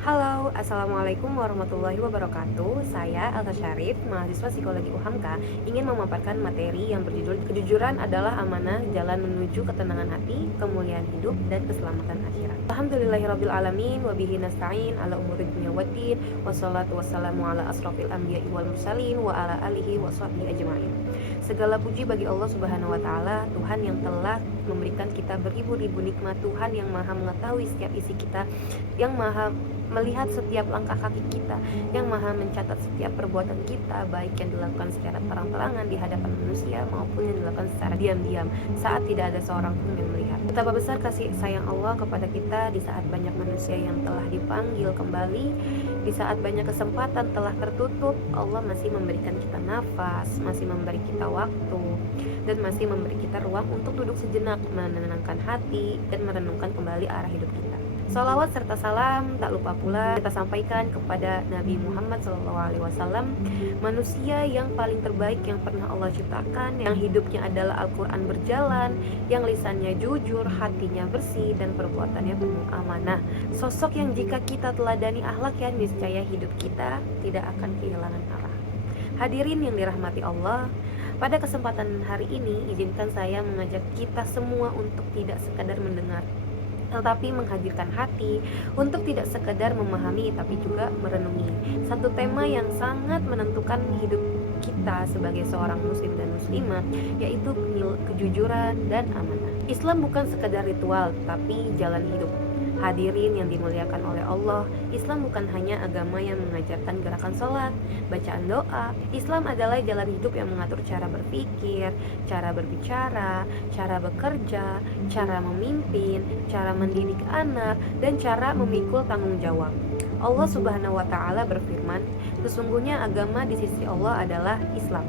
Halo, Assalamualaikum warahmatullahi wabarakatuh. Saya Elsa Syarif, mahasiswa psikologi UHAMKA, ingin memaparkan materi yang berjudul Kejujuran adalah amanah, jalan menuju ketenangan hati, kemuliaan hidup, dan keselamatan akhirat. Alhamdulillahirrabbilalamin, wabihi nasta'in, ala umuri dunya waddin, wassalatu wassalamu ala asrafil anbiya'i wal mursalin, wa ala alihi wa sahbihi ajma'in. Segala puji bagi Allah Subhanahu wa Ta'ala, Tuhan yang telah memberikan kita beribu-ribu nikmat, Tuhan yang maha mengetahui setiap isi kita, yang maha melihat setiap langkah kaki kita, yang maha mencatat setiap perbuatan kita, baik yang dilakukan secara terang-terangan di hadapan manusia maupun yang dilakukan secara diam-diam saat tidak ada seorang pun yang melihat. Betapa besar kasih sayang Allah kepada kita di saat banyak manusia yang telah dipanggil kembali, di saat banyak kesempatan telah tertutup, Allah masih memberikan kita nafas, masih memberi kita waktu, dan masih memberi kita ruang untuk duduk sejenak, menenangkan hati, dan merenungkan kembali arah hidup kita. Salawat serta salam tak lupa pula kita sampaikan kepada Nabi Muhammad SAW, manusia yang paling terbaik yang pernah Allah ciptakan, yang hidupnya adalah Al-Quran berjalan, yang lisannya jujur, hatinya bersih, dan perbuatannya penuh amanah. Sosok yang jika kita teladani akhlaknya, niscaya hidup kita tidak akan kehilangan arah. Hadirin yang dirahmati Allah, pada kesempatan hari ini izinkan saya mengajak kita semua untuk tidak sekadar mendengar, tetapi menghadirkan hati untuk tidak sekadar memahami tapi juga merenungi satu tema yang sangat menentukan hidup kita sebagai seorang muslim dan muslimah, yaitu kejujuran dan amanah. Islam bukan sekadar ritual tetapi jalan hidup. Hadirin yang dimuliakan oleh Allah, Islam bukan hanya agama yang mengajarkan gerakan sholat, bacaan doa. Islam adalah jalan hidup yang mengatur cara berpikir, cara berbicara, cara bekerja, cara memimpin, cara mendidik anak, dan cara memikul tanggung jawab. Allah Subhanahu wa Ta'ala berfirman, sesungguhnya agama di sisi Allah adalah Islam.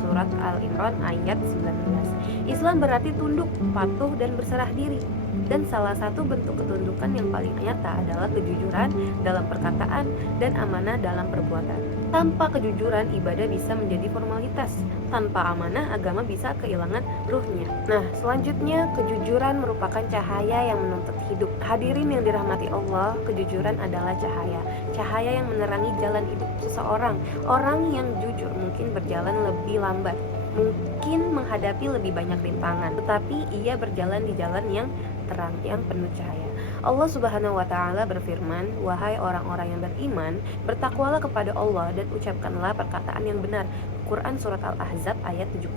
Surat Al-Imran ayat 19. Islam berarti tunduk, patuh, dan berserah diri. Dan salah satu bentuk ketundukan yang paling nyata adalah kejujuran dalam perkataan dan amanah dalam perbuatan. Tanpa kejujuran, ibadah bisa menjadi formalitas. Tanpa amanah, agama bisa kehilangan ruhnya. Nah, selanjutnya, kejujuran merupakan cahaya yang menuntut hidup. Hadirin yang dirahmati Allah, kejujuran adalah cahaya. Cahaya yang menerangi jalan hidup seseorang. Orang yang jujur mungkin berjalan lebih lambat, mungkin menghadapi lebih banyak rintangan, tetapi ia berjalan di jalan yang terang, yang penuh cahaya. Allah Subhanahu wa Ta'ala berfirman, wahai orang-orang yang beriman, bertakwalah kepada Allah dan ucapkanlah perkataan yang benar. Quran Surat Al-Ahzab ayat 70.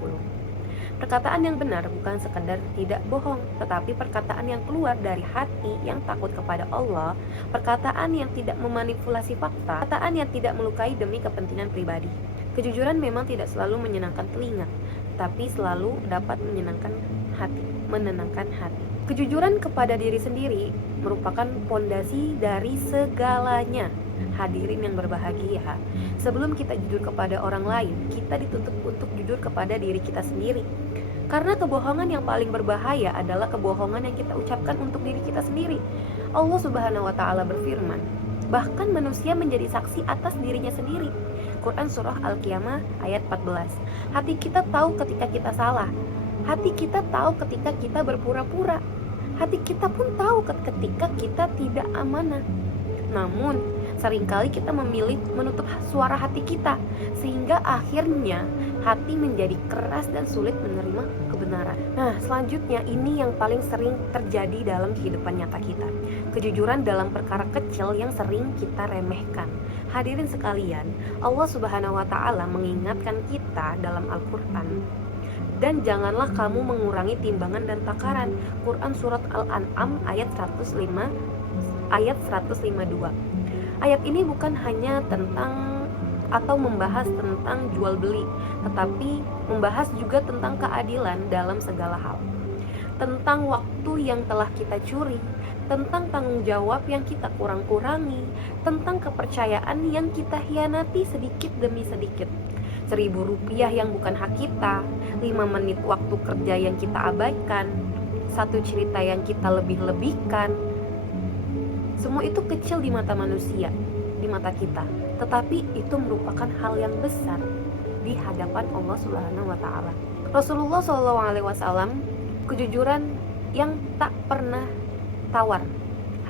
Perkataan yang benar bukan sekadar tidak bohong, tetapi perkataan yang keluar dari hati yang takut kepada Allah, perkataan yang tidak memanipulasi fakta, perkataan yang tidak melukai demi kepentingan pribadi. Kejujuran memang tidak selalu menyenangkan telinga, tapi selalu dapat menyenangkan hati, menenangkan hati. Kejujuran kepada diri sendiri merupakan pondasi dari segalanya. Hadirin yang berbahagia, sebelum kita jujur kepada orang lain, kita dituntut untuk jujur kepada diri kita sendiri. Karena kebohongan yang paling berbahaya adalah kebohongan yang kita ucapkan untuk diri kita sendiri. Allah Subhanahu wa Ta'ala berfirman, bahkan manusia menjadi saksi atas dirinya sendiri. Quran Surah Al-Qiyamah ayat 14. Hati kita tahu ketika kita salah. Hati kita tahu ketika kita berpura-pura. Hati kita pun tahu ketika kita tidak amanah. Namun, seringkali kita memilih menutup suara hati kita, sehingga akhirnya hati menjadi keras dan sulit menerima kebenaran. Nah, selanjutnya ini yang paling sering terjadi dalam kehidupan nyata kita. Kejujuran dalam perkara kecil yang sering kita remehkan. Hadirin sekalian, Allah Subhanahu wa Ta'ala mengingatkan kita dalam Al-Quran, dan janganlah kamu mengurangi timbangan dan takaran. Quran Surat Al-An'am ayat 152. Ayat ini bukan hanya tentang atau membahas tentang jual beli, tetapi membahas juga tentang keadilan dalam segala hal. Tentang waktu yang telah kita curi, tentang tanggung jawab yang kita kurang-kurangi, tentang kepercayaan yang kita hianati sedikit demi sedikit. Rp1.000 yang bukan hak kita, 5 menit waktu kerja yang kita abaikan, satu cerita yang kita lebih-lebihkan. Semua itu kecil di mata manusia, di mata kita, tetapi itu merupakan hal yang besar di hadapan Allah Subhanahu wa Ta'ala. Rasulullah SAW, kejujuran yang tak pernah tawar.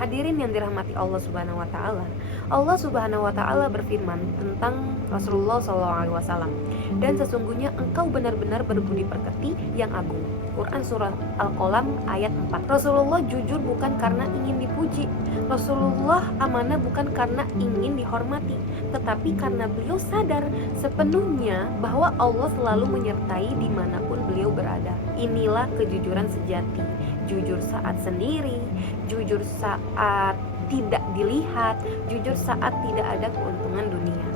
Hadirin yang dirahmati Allah Subhanahu wa taala. Allah Subhanahu wa taala berfirman tentang Rasulullah SAW, dan sesungguhnya engkau benar-benar berbudi pekerti yang agung. Quran surah Al-Qalam ayat 4. Rasulullah jujur bukan karena ingin dipuji. Rasulullah amanah bukan karena ingin dihormati, tetapi karena beliau sadar sepenuhnya bahwa Allah selalu menyertai dimanapun beliau berada. Inilah kejujuran sejati. Jujur saat sendiri, jujur saat tidak dilihat, jujur saat tidak ada keuntungan dunia.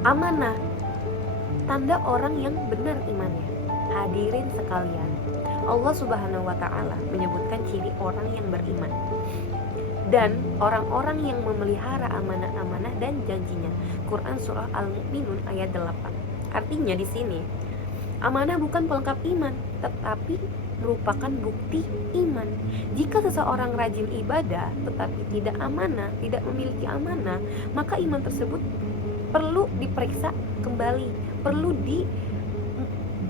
Amanah, tanda orang yang benar imannya. Hadirin sekalian, Allah Subhanahu wa taala menyebutkan ciri orang yang beriman dan orang-orang yang memelihara amanah-amanah dan janjinya. Quran surah Al-Mu'minun ayat 8. Artinya di sini, amanah bukan pelengkap iman, tetapi merupakan bukti iman. Jika seseorang rajin ibadah tetapi tidak amanah, tidak memiliki amanah, maka iman tersebut perlu diperiksa kembali, perlu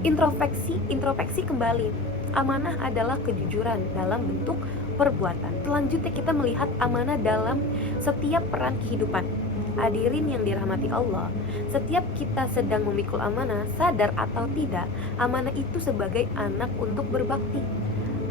introspeksi kembali. Amanah adalah kejujuran dalam bentuk perbuatan. Selanjutnya kita melihat amanah dalam setiap peran kehidupan. Hadirin yang dirahmati Allah, setiap kita sedang memikul amanah, sadar atau tidak, amanah itu sebagai anak untuk berbakti,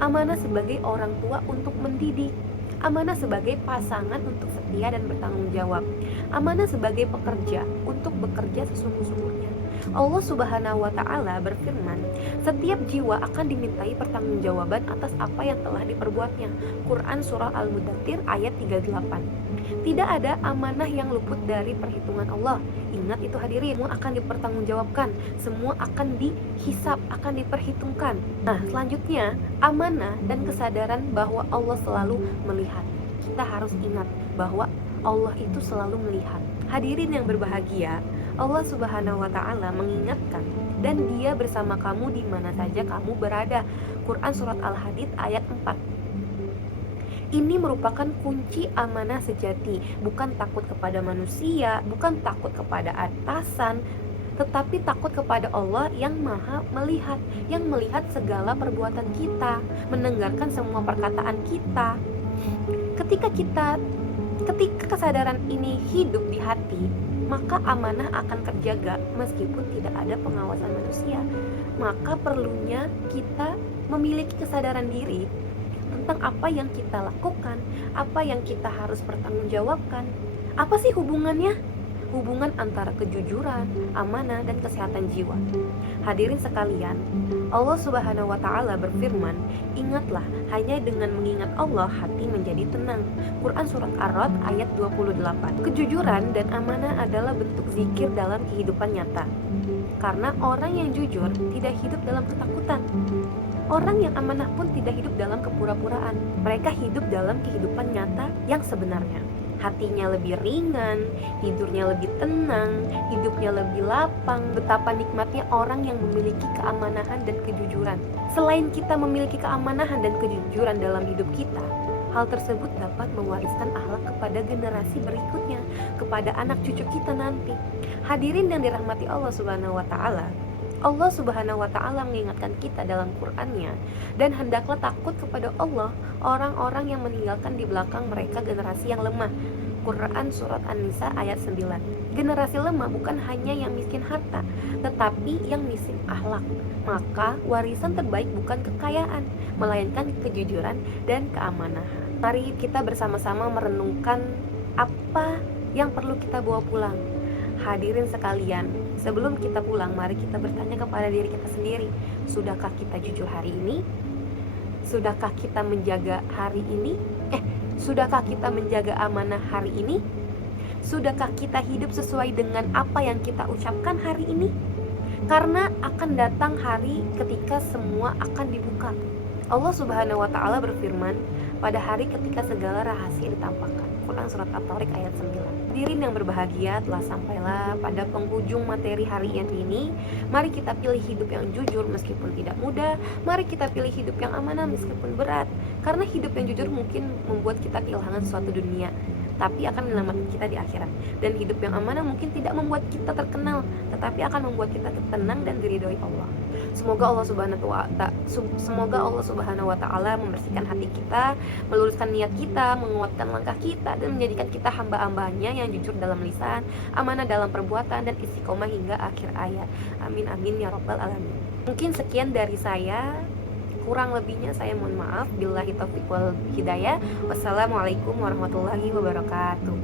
amanah sebagai orang tua untuk mendidik, amanah sebagai pasangan untuk setia dan bertanggung jawab, amanah sebagai pekerja untuk bekerja sesungguh-sungguhnya. Allah Subhanahu wa taala berfirman, setiap jiwa akan dimintai pertanggungjawaban atas apa yang telah diperbuatnya. Quran surah Al-Mudaththir ayat 38. Tidak ada amanah yang luput dari perhitungan Allah. Ingat itu hadirin, semua akan dipertanggungjawabkan, semua akan dihisab, akan diperhitungkan. Nah, selanjutnya amanah dan kesadaran bahwa Allah selalu melihat. Kita harus ingat bahwa Allah itu selalu melihat. Hadirin yang berbahagia, Allah Subhanahu wa taala mengingatkan, dan Dia bersama kamu di mana saja kamu berada. Quran surat Al-Hadid ayat 4. Ini merupakan kunci amanah sejati, bukan takut kepada manusia, bukan takut kepada atasan, tetapi takut kepada Allah yang Maha melihat, yang melihat segala perbuatan kita, mendengarkan semua perkataan kita. Ketika kesadaran ini hidup di hati, maka amanah akan terjaga meskipun tidak ada pengawasan manusia. Maka perlunya kita memiliki kesadaran diri tentang apa yang kita lakukan, apa yang kita harus pertanggungjawabkan. Apa sih hubungannya? Hubungan antara kejujuran, amanah, dan kesehatan jiwa. Hadirin sekalian, Allah Subhanahu wa taala berfirman, ingatlah, hanya dengan mengingat Allah hati menjadi tenang. Quran surat Ar-Ra'd ayat 28. Kejujuran dan amanah adalah bentuk zikir dalam kehidupan nyata. Karena orang yang jujur tidak hidup dalam ketakutan. Orang yang amanah pun tidak hidup dalam kepura-puraan. Mereka hidup dalam kehidupan nyata yang sebenarnya. Hatinya lebih ringan, tidurnya lebih tenang, hidupnya lebih lapang. Betapa nikmatnya orang yang memiliki keamanahan dan kejujuran. Selain kita memiliki keamanahan dan kejujuran dalam hidup kita, hal tersebut dapat mewariskan akhlak kepada generasi berikutnya, kepada anak cucu kita nanti. Hadirin yang dirahmati Allah Subhanahu wa taala, Allah Subhanahu wa taala mengingatkan kita dalam Qur'annya, dan hendaklah takut kepada Allah orang-orang yang meninggalkan di belakang mereka generasi yang lemah. Quran surat An-Nisa ayat 9. Generasi lemah bukan hanya yang miskin harta, tetapi yang miskin akhlak. Maka warisan terbaik bukan kekayaan, melainkan kejujuran dan keamanahan. Mari kita bersama-sama merenungkan apa yang perlu kita bawa pulang. Hadirin sekalian, sebelum kita pulang, mari kita bertanya kepada diri kita sendiri, sudahkah kita jujur hari ini? Sudahkah kita menjaga hari ini? Sudahkah kita menjaga amanah hari ini? Sudahkah kita hidup sesuai dengan apa yang kita ucapkan hari ini? Karena akan datang hari ketika semua akan dibuka. Allah Subhanahu wa taala berfirman, pada hari ketika segala rahasia ditampakkan. Quran surat At-Tariq ayat 9. Hadirin yang berbahagia, telah sampailah pada penghujung materi hari ini. Mari kita pilih hidup yang jujur meskipun tidak mudah. Mari kita pilih hidup yang amanah meskipun berat. Karena hidup yang jujur mungkin membuat kita kehilangan suatu dunia, tapi akan menyelamatkan kita di akhirat. Dan hidup yang amanah mungkin tidak membuat kita terkenal, tetapi akan membuat kita tenang dan diridhoi Allah. Semoga Allah Subhanahu wa taala membersihkan hati kita, meluruskan niat kita, menguatkan langkah kita, dan menjadikan kita hamba-hambanya yang jujur dalam lisan, amanah dalam perbuatan, dan istiqomah hingga akhir ayat. Amin amin ya rabbal alamin. Mungkin sekian dari saya, kurang lebihnya saya mohon maaf. Billahi taufiq wal hidayah. Wassalamualaikum warahmatullahi wabarakatuh.